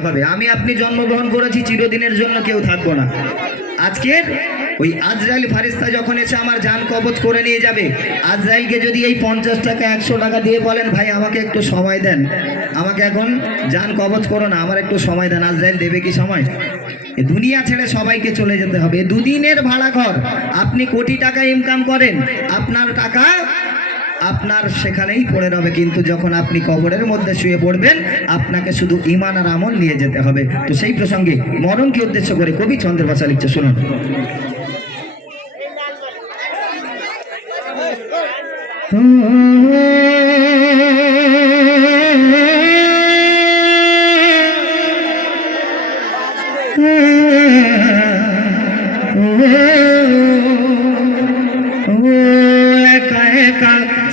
হবে। আমি আপনি জন্মগ্রহণ করেছি, চিরদিনের জন্য কেউ থাকবো না। আজকের ওই আজরাইল ফারিস্তা যখন এসে আমার জান কবজ করে নিয়ে যাবে, আজরাইলকে যদি এই 50 টাকা 100 টাকা দিয়ে বলেন, ভাই আমাকে একটু সময় দেন, আমাকে এখন জান কবজ করো না, আমার একটু সময় দেন, আজরাইল দেবে কি সময়? দুনিয়া ছেড়ে সবাইকে চলে যেতে হবে। দুদিনের ভাড়া ঘর, আপনি কোটি টাকা ইনকাম করেন, আপনার টাকা আপনার সেখানেই পড়ে রবে, কিন্তু যখন আপনি কবরের মধ্যে শুয়ে পড়বেন আপনাকে শুধু ঈমান আর আমল নিয়ে যেতে হবে। তো সেই প্রসঙ্গে মরণকে উদ্দেশ্য করে কবি ছন্দের ভাষা লিখছে, শুনুন।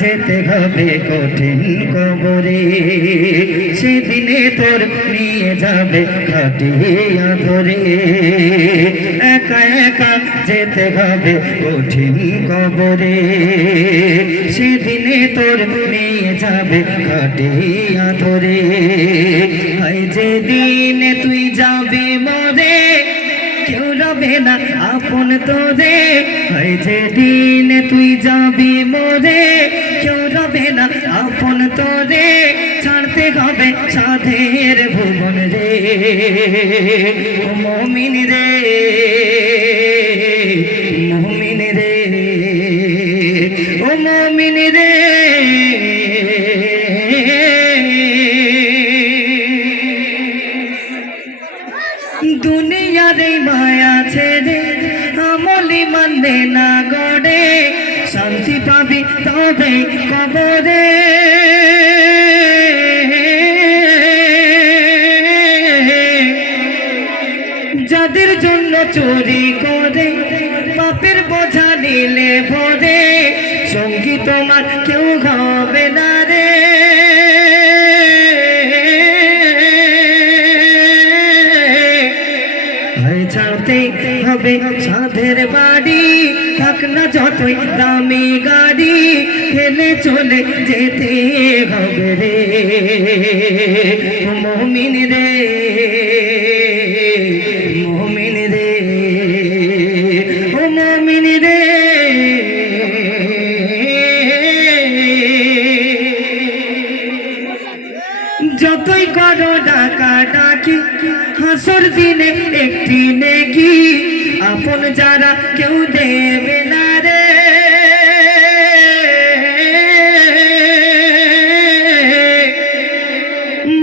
যেতে হবে কঠিন কবরে, সেদিনে তোর নিয়ে যাবে খাটিয়া ধরে। একা একা যেতে হবে কঠিন কবরে, সেদিনে তোর নিয়ে যাবে খাটিয়া ধরে। আই যেদিনে তুই যাবি মরে, কেউ রবে না আপন তোরে। আই যেদিনে তুই যাবি মরে, কেউ রবে না আপন তোরে। ছাড়তে হবে সাধের ভুবন রে, ও মুমিন রে, মুমিন রে, ও মুমিন রে। দুনিয়ার এই মায়া ছেড়ে আমলি মানে না গড়ে, শান্তি পাবি তবে কবরে। যাদের জন্য চুরি করে পাপের বোঝা নিলে ভরে, সঙ্গী তোমার কেউ হবে না রে। ছাড়তে হবে সাধের বাড়ি, থাক না যতই দামি গাড়ি, ফেলে চলে যেতে হবে রে, মুমিন রে, মুমিন রে, ও মুমিন রে। যতই করো ডাকা ডাকি, হাসর দিনে একটি নেকি, আপন যারা কেউ দেবে না রে।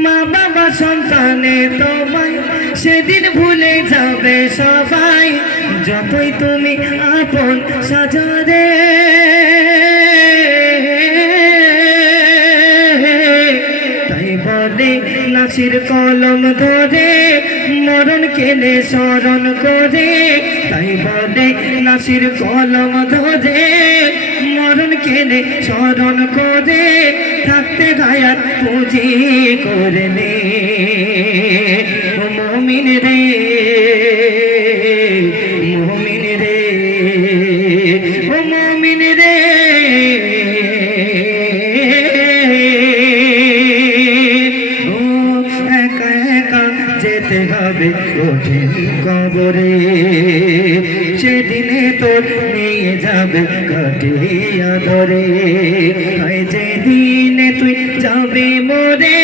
মা বাবা সন্তানে তোমায় সেদিন ভুলে যাবে সবাই, যতই তুমি আপন সাজারে। নাসির কলম ধরে মরণ কেনে স্মরণ করে, তাই বলে নাসির কলম ধরে মরণ কেনে স্মরণ করে। থাকতে গায়াত পুঁজি করে নে, ও মুমিন রে, মুমিন রে, ও মুমিন রে। যেতে হবে কঠিন কবরে, সেদিনে তোর নিয়ে যাবে কাটিয়া ধরে। যেদিনে তুই যাবি মরে,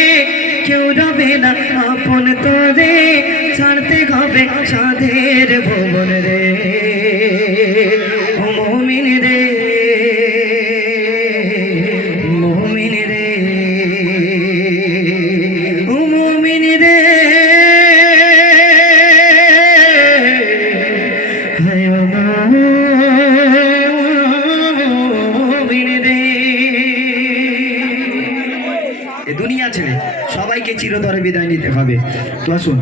কেউ রবে না আপন তোরে। ছাড়তে হবে সাধের ভুবন রে, ও মুমিন রে, মুমিন রে, ও মুমিন রে। দুনিয়া ছেড়ে সবাইকে চিরতরে বিদায় নিতে হবে। তো আসুন।